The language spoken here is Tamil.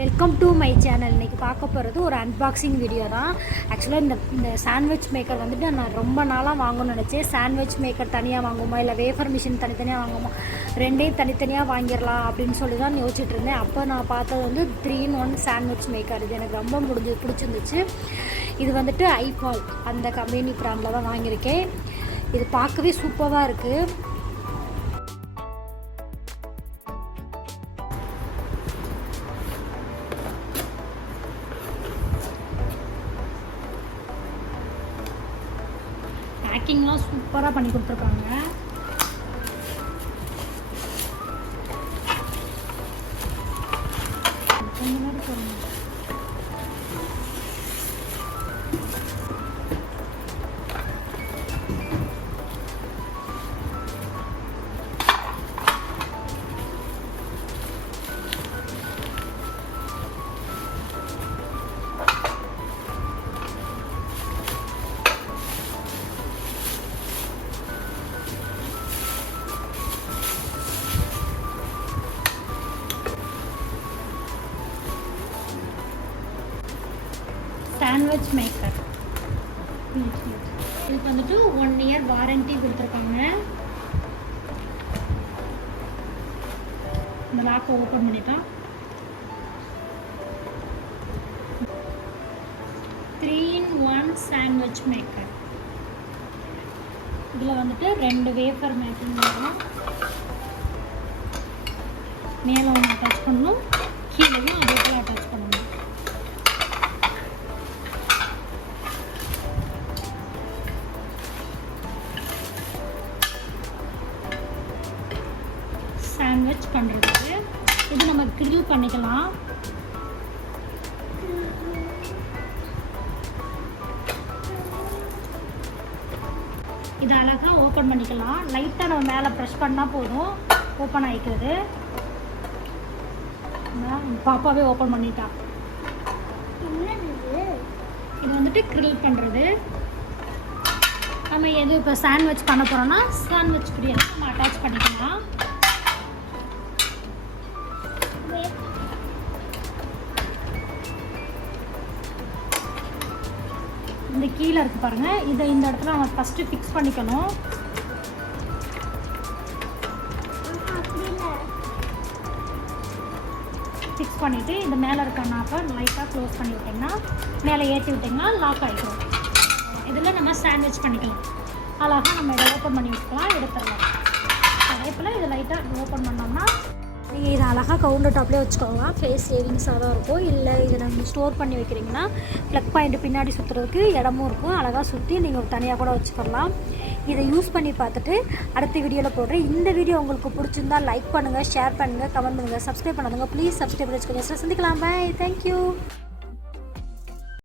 Welcome to my channel. இன்றைக்கி பார்க்க போகிறது ஒரு அன்பாக்சிங் வீடியோ தான். ஆக்சுவலாக இந்த சாண்ட்விச் மேக்கர் வந்துட்டு நான் ரொம்ப நாளாக வாங்கணும்னு நினச்சேன். சாண்ட்விச் மேக்கர் தனியாக வாங்குமா இல்லை வேஃபர் மிஷின் தனித்தனியாக வாங்குமா, ரெண்டையும் தனித்தனியாக வாங்கிடலாம் அப்படின்னு சொல்லி தான் யோசிச்சுட்டு இருந்தேன். அப்போ நான் பார்த்தது வந்து 3-in-1 சாண்ட்விச் மேக்கர். இது எனக்கு ரொம்ப பிடிச்சிருந்துச்சு. இது வந்துட்டு ஐபால் அந்த கம்பெனி பிராண்டில் தான் வாங்கியிருக்கேன். இது பார்க்கவே சூப்பராக இருக்குது. பேக்கிங்லாம் சூப்பராக பண்ணி கொடுத்துருக்காங்க. கொஞ்ச நேரம் போடுங்க. சாண்ட்விச் மேக்கர் இதுக்கு வந்துட்டு 1 year வாரண்டி கொடுத்துருக்காங்க. இந்த லாக்கை ஓப்பன் பண்ணிட்டோம். 3-in-1 sandwich maker. இதில் வந்துட்டு 2 வேஃபர் மேக்கிங் பண்ணணும். மேலே ஒன்று அட்டாச் பண்ணணும், கீழேயும் அதே போல் அட்டாச் பண்ணணும். சாண்ட்விச் பண்ணுறதுக்கு இது நம்ம கிரில் பண்ணிக்கலாம். இது அழகாக ஓப்பன் பண்ணிக்கலாம். லைட்டாக நம்ம மேலே ப்ரெஷ் பண்ணால் போதும், ஓப்பன் ஆகிக்கிறது. பாப்பாவே ஓப்பன் பண்ணிட்டா. இது வந்துட்டு கிரில் பண்ணுறது. நம்ம எது இப்போ சாண்ட்விச் பண்ண போகிறோன்னா சாண்ட்விச் கிரில் நம்ம அட்டாச் பண்ணிக்கலாம். இந்த கீழே இருக்குது பாருங்கள், இதை இந்த இடத்துல நம்ம ஃபஸ்ட்டு ஃபிக்ஸ் பண்ணிக்கணும். ஃபிக்ஸ் பண்ணிவிட்டு இந்த மேலே இருக்க நாப்பை லைட்டாக க்ளோஸ் பண்ணி விட்டிங்கன்னா, மேலே ஏற்றி விட்டிங்கன்னா லாக் ஆகிடும். இதில் நம்ம சாண்ட்விச் பண்ணிக்கலாம். அழகாக நம்ம இதை ஓப்பன் பண்ணி விட்டுக்கலாம், எடுத்துடலாம். அதே போல் இதை லைட்டாக ஓப்பன் பண்ணோம்னா நீங்கள் இதை அழகாக கவுண்டர் டாப்லேயே வச்சுக்கோங்க. ஃபேஸ் சேவிங்ஸாக தான் இருக்கும். இல்லை இதை நம்ம ஸ்டோர் பண்ணி வைக்கிறீங்கன்னா ப்ளக் பாயிண்ட் பின்னாடி சுற்றுறதுக்கு இடமும் இருக்கும். அழகாக சுற்றி நீங்கள் தனியாக கூட வச்சுக்கலாம். இதை யூஸ் பண்ணி பார்த்துட்டு அடுத்த வீடியோவில் போடுறேன். இந்த வீடியோ உங்களுக்கு பிடிச்சிருந்தால் லைக் பண்ணுங்கள், ஷேர் பண்ணுங்கள், கமெண்ட் பண்ணுங்கள், சப்ஸ்கிரைப் பண்ணாதுங்க. ப்ளீஸ் சப்ஸ்கிரைப் பண்ணி வச்சுக்கோங்க. சந்திக்கலாம். பை. தேங்க்யூ.